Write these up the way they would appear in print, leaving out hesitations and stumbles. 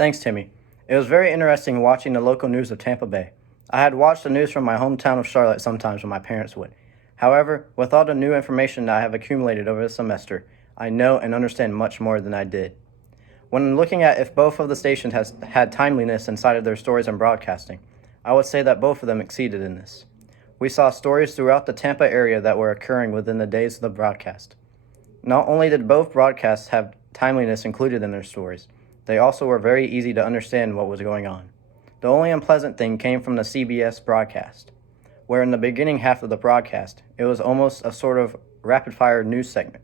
Thanks, Timmy. It was very interesting watching the local news of Tampa Bay. I had watched the news from my hometown of Charlotte sometimes when my parents would. However, with all the new information that I have accumulated over the semester, I know and understand much more than I did. When looking at if both of the stations has had timeliness inside of their stories and broadcasting, I would say that both of them exceeded in this. We saw stories throughout the Tampa area that were occurring within the days of the broadcast. Not only did both broadcasts have timeliness included in their stories, they also were very easy to understand what was going on. The only unpleasant thing came from the CBS broadcast, where in the beginning half of the broadcast, it was almost a sort of rapid-fire news segment.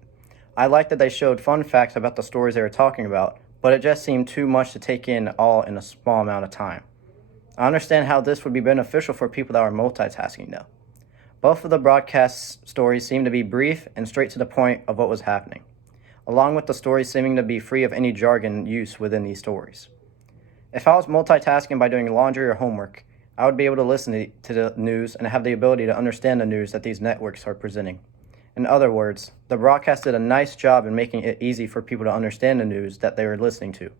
I liked that they showed fun facts about the stories they were talking about, but it just seemed too much to take in all in a small amount of time. I understand how this would be beneficial for people that are multitasking, though. Both of the broadcast stories seemed to be brief and straight to the point of what was happening, along with the stories seeming to be free of any jargon use within these stories. If I was multitasking by doing laundry or homework, I would be able to listen to the news and have the ability to understand the news that these networks are presenting. In other words, the broadcast did a nice job in making it easy for people to understand the news that they were listening to,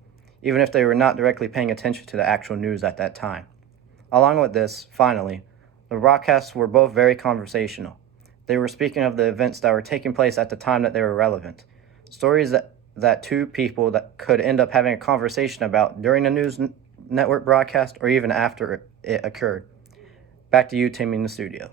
even if they were not directly paying attention to the actual news at that time. Along with this, finally, the broadcasts were both very conversational. They were speaking of the events that were taking place at the time that they were relevant. Stories that two people that could end up having a conversation about during the news network broadcast or even after it occurred. Back to you, Timmy, in the studio.